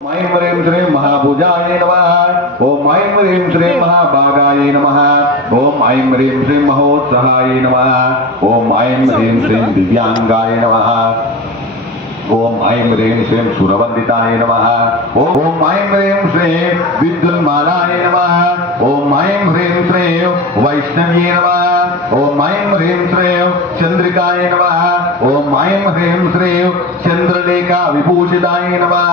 ऐं ह्रीं श्रीं महाभुजाय नमः। ओम ऐं ह्रीं श्रीं महाभागाय नमः। ओम ऐं ह्रीं श्रीं महोत्साहाय नमः। ओम ऐं ह्रीं श्रीं दिव्यांगाय नमः। ओम ऐं ह्रीं श्रीं सुरवंदिताय नमः। ओम ऐं ह्रीं श्रीं विद्युन्मालाय नमः। ओम ऐं ह्रीं श्रीं वैष्णव्ये नमः। ओम ऐं ह्रीं श्रीं चंद्रिकाय नमः। ओम ऐं ह्रीं श्रीं चंद्रलेखा विभूषिताय नमः।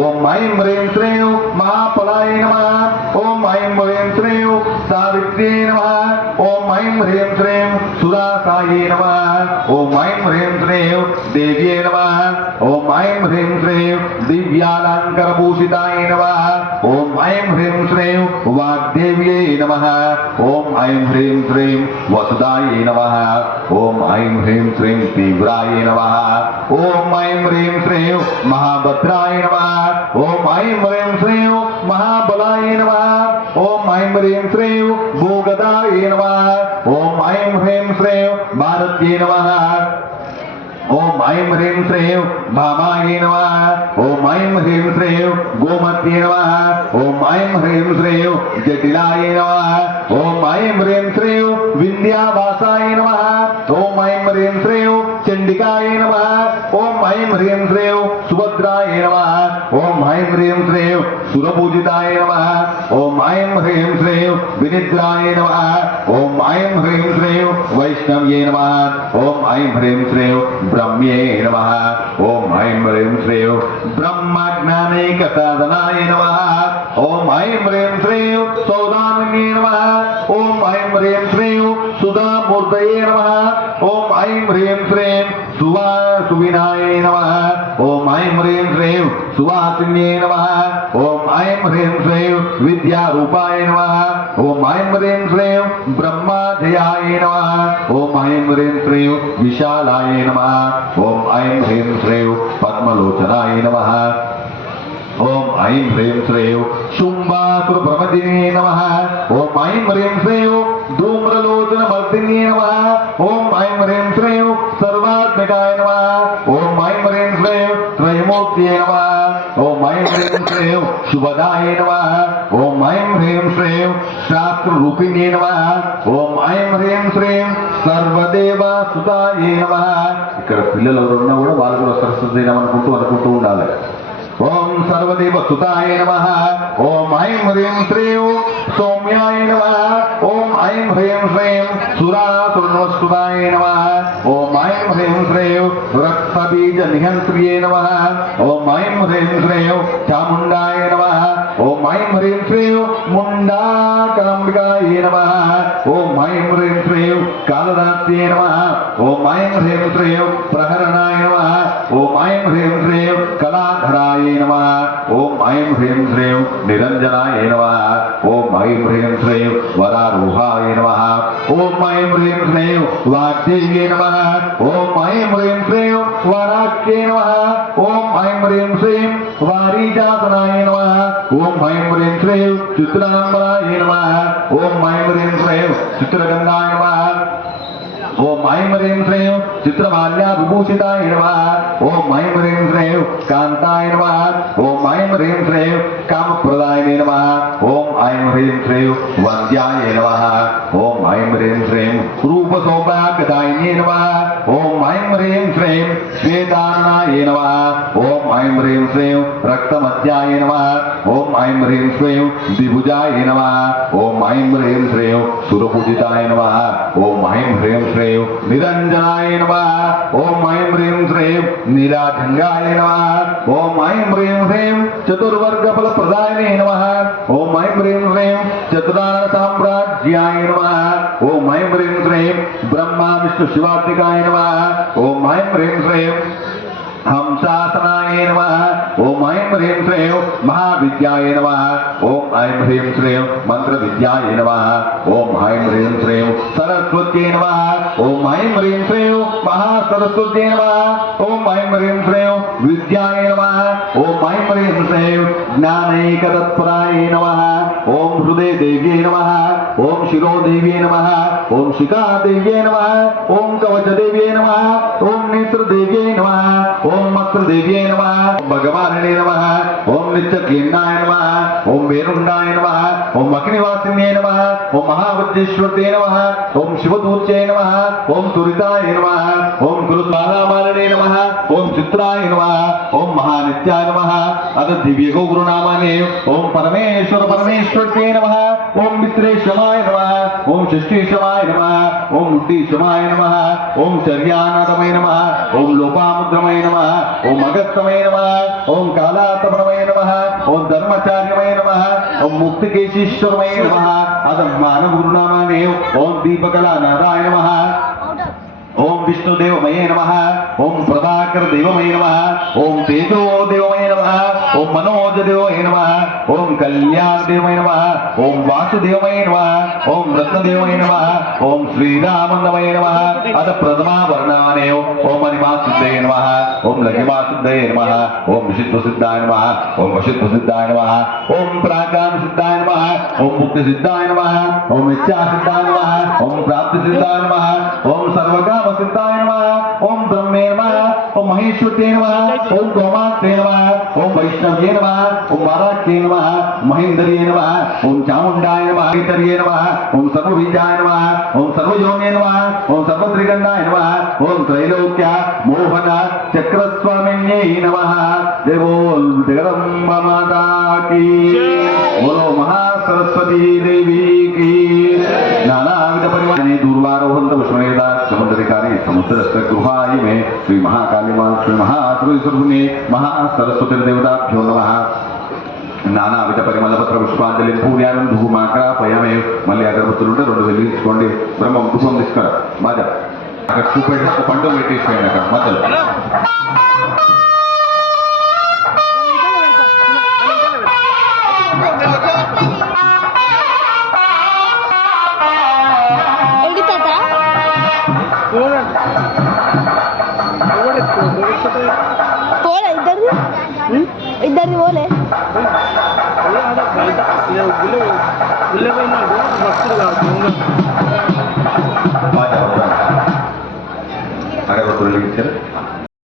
ओम ऐं ह्रीं श्रीं महाफलाय नमः। ओम ऐं ह्रीं श्रीं सावित्र्यै नमः। ओम ऐं ह्रीं श्रीं सुरासायै नमः। ओम ऐं ह्रीं श्रीं देव्यै नमः। ओम ऐं ह्रीं श्रीं दिव्यालंकारभूषिताय नमः। ओम ऐं ह्रीं श्रीं वाग्देव्यै नमः। ओम ऐं ह्रीं श्रीं वसुदायै नमः। ओम ऐं ह्रीं श्रीं तीव्राय नमः। ओम ऐं ह्रीं श्रीं महाभद्राय नमः। ओम ऐं ह्रीं श्रीं महाबलाय नमः। ओम ऐं ह्रीं श्रीं भोगदाय नमः। ओम ऐं ह्रीं श्रीं भारत्यै नमः। ओम ऐं ह्रीं श्रीं भामायै नमः। ओम ऐं ह्रीं श्रीं गोमत्यै नमः। ओम ऐं ह्रीं श्रीं जटिलाय नमः। ओम ऐं ह्रीं श्रीं विंध्यावासाय नमः। ओम ऐं ह्रीं श्रीं चंडिकाय नमः। ओम ऐं ह्रीं श्रीं सुभद्राय नमः। ओम ऐं ह्रीं श्रीं सुरपूजिताय नमः। ओम ऐं ह्रीं श्रीं विनिद्राय नमः। ओम ऐं ह्रीं श्रीं वैष्णव्ये नमः। ओम ऐं ह्रीं श्रीं ब्रह्म्ये नमः। ओम ऐं ह्रीं श्रीं ब्रह्मज्ञानैक साधनाय नमः। ओम ऐं ह्रीं श्रीं सौदामिन्ये नमः। ओम ऐं ह्रीं श्रीं सुधामूर्तये नमः। ओम ऐं ह्रीं श्रीं सुविनाय नमः। ओम ऐं ह्रीं श्रीं सुवासिन्ये नमः। ओम ऐं ह्रीं श्रीं विद्यारूपाय नमः। ओम ऐं ह्रीं श्रीं ब्रह्मजयाय नमः। ओम ऐं ह्रीं श्रीं विशालाय नमः। ओम ऐं ह्रीं श्रीं पद्मलोचनाय नमः। ओम ऐं ह्रीं श्रीं शुम्भासुरप्रमदिने नमः। ओम ऐं ह्रीं श्रीं धूम्रलोचनमर्दिने नमः। ओम ऐं ह्रीं श्रीं सर्वात्मकाय नमः। ओम ऐं ह्रीं श्रीं त्रयमूर्तये नमः। ओम ऐं ह्रीं श्रीं शुभदाय नमः। ओम ऐं ह्रीं श्रीं शास्त्ररूपिणे नमः। ओम ऐं ह्रीं श्रीं सर्वदेवसुताय नमः। ఇక్కడ పిల్లలు ఎవరున్నా కూడా వాళ్ళు కూడా సరస్వతి అనుకుంటూ ఉండాలి. ओम सर्वदेव सुताय नमः। ओम ऐं ह्रीं श्रीं सौम्याय नमः। ओम ऐं ह्रीं श्रीं सुरासुरनमस्कृताय नमः। ओम ऐं ह्रीं श्रीं रक्तबीज निहंत्र्ये नमः। ओम ऐं ह्रीं श्रीं चामुण्डाय नमः। ओम ऐं ह्रीं श्रीं मुण्डाकलम्बिकाय नमः। ओम ऐं ह्रीं श्रीं कालरात्र्ये नमः। ओम ऐं ह्रीं श्रीं प्रहरणाय नमः। ओम ऐं ह्रीं श्रीं कलाधराय नमः। ओम ऐं ह्रीं श्रीं निरंजनाय नमः। ओम ऐं ह्रीं श्रीं वरारूहाय नमः। ओम ऐं ह्रीं श्रीं वाग्देव्ये नमः। ओम ऐं ह्रीं श्रीं वाराक्ये नमः। ओम ऐं ह्रीं श्रीं वारीजासनाय नमः। ओम ऐं ह्रीं श्रीं चित्रांबराय नमः। ओम ऐं ह्रीं श्रीं चित्रगंधाय नमः। ओम ऐं ह्रीं श्रीं चित्रमाल्या विभूषिताय नमः। ओम ऐं ह्रीं श्रीं कांताय नमः। ओम ऐं ह्रीं श्रीं कामप्रदायिने नमः। ओम ऐं ह्रीं श्रीं वन्द्याय नमः। ओम ऐं ह्रीं श्रीं रूपसौभाग्यदायिने नमः। ओम ऐं ह्रीं श्रीं श्वेताननाय नमः। ओम ऐं ह्रीं श्रीं रक्तमध्याय नमः। ओम ऐं ह्रीं श्रीं द्विभुजाय नमः। ओम ऐं ह्रीं श्रीं सुरपूजिताय नमः। ओम ऐं ह्रीं श्रीं निरंजनाय नमः। ओम ऐं ह्रीं श्रीं नीलाढंगाय नमः। ओम ऐं ह्रीं श्रीं चतुर्वर्गफलप्रदायिने नमः। ओम ऐं ह्रीं श्रीं चतुरानन साम्राज्याय नमः। ओम ऐं ह्रीं श्रीं ब्रह्मा विष्णु शिवात्मिकाय नमः। ओम ऐं ह्रीं श्रीं हंसासनाय नमः। ओम ऐं ह्रीं श्रीं महाविद्याय नमः। ओम ऐं ह्रीं श्रीं मंत्रविद्याय नमः। ओम ऐं ह्रीं श्रीं सरस्वत्यै नमः। ओम ऐं ह्रीं श्रीं महासरस्वत्यै नमः। ओम ऐं ह्रीं श्रीं विद्याय नमः। ओम ऐं ह्रीं श्रीं ज्ञानैकतत्पराय नमः। ओम हृदय देव्यै नमः। ओम शिरो देव्यै नमः। ओम शिखा देव्यै नमः। ओम कवच देव्यै नमः। ओम नेत्र देव्यै नमः। ओम मत्र देव्यै नमः। नमः ओम भगवाने नमः ओम नित्यकेन्नाय नमः ओम वेरुण्डाय नमः ओम अग्निवासिन्ये नमः ओम महावज्रेश्वरते नमः ओम शिवदूत्ये नमः ओम तुरिताय नमः ओम गुरुसालामालने नमः ओम चित्राय नमः ओम महानित्याय नमः अद दिव्य गुरुनामाने ओम परमेश्वर परमेश्वरते नमः ओम मित्रेशमाय नमः ओम षष्ठीशमाय नमः ओम मुट्टीशमाय नमः ओम चर्यानादमय नमः ओम लोपामुद्रमय नमः ओम अगस्तमय नमः ओम कालातमय नमः ओम धर्मचार्यमय नमः ओम मुक्तिकेशीश्वरमय नमः अद मानव गुरुनामाने ओम दीपकलानादाय नमः ओम विष्णुदेवमये नमः ओम प्रभाकर देवमये नमः ओम तेजो देवमये नमः ओम मनोज देवमये नमः ओम कल्याण देवमये नमः ओम वासुदेवमये नमः ओम रत्नदेवमये नमः ओम श्रीरामन्दमये नमः अद प्रथमा वर्णाने ओम अनिमासिद्धये नमः ओम लघिमासिद्धये नमः ओम विशिष्टसिद्धाय नमः ओम वशिष्ठसिद्धाय नमः ओम प्राकामसिद्धाय नमः ओम मुक्तिसिद्धाय नमः ओम इच्छासिद्धाय नमः ओम प्राप्तिसिद्धाय नमः ओम सर्वकामसिद्धाय नमः ओम ब्रह्मे नमः ओम महेश्वरते नमः ओम गोमात्रे नमः ओम वैष्णव्ये नमः ओम वाराख्ये नमः महेन्द्रिये नमः ओम चामुण्डाय नमः इतर्ये नमः ओम सर्वबीजाय नमः ओम सर्वयोने नमः ओम सर्वत्रिगण्डाय नमः ओम त्रैलोक्य मोहन चक्रस्वामिन्यै नमः जय बोल जगदम्बा माता की बोलो महासरस्वती देवी की नानाविध परिवाराने दूर्वारोहंत विष्णुवेदा समुद्रकारी समुद्रस्थ गृहाय में श्री महाकाली मां श्री महासुरसुने महासरस्वती देवताभ्यो नमः నానావిధ పరిమళపత్ర పుష్పాంజలి పూర్యానం ధూమాగ్రాపయమే మళ్ళీ అగరబత్తులు ఉంటే 2 వెలిగించుకోండి బ్రహ్మం ధూపం తీసుకురా మధ్య అక్కడ చూపెట్టి పండు పెట్టేసేయండి అక్కడ మధ్యలో इधर बोले అగరబత్తులు వెలిగించారు